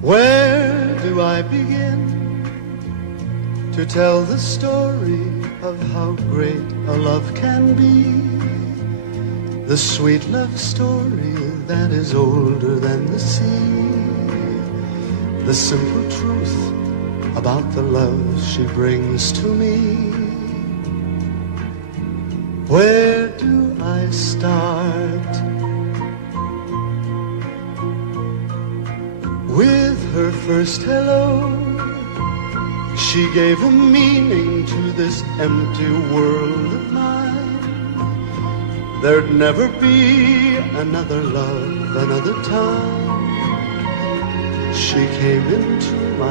Where do I begin to tell the story of how great a love can be? The sweet love story that is older than the sea. The simple truth about the love she brings to me. Where do I start? With her first hello, she gave a meaning to this empty world of mine. There'd never be another love, another time. She came into my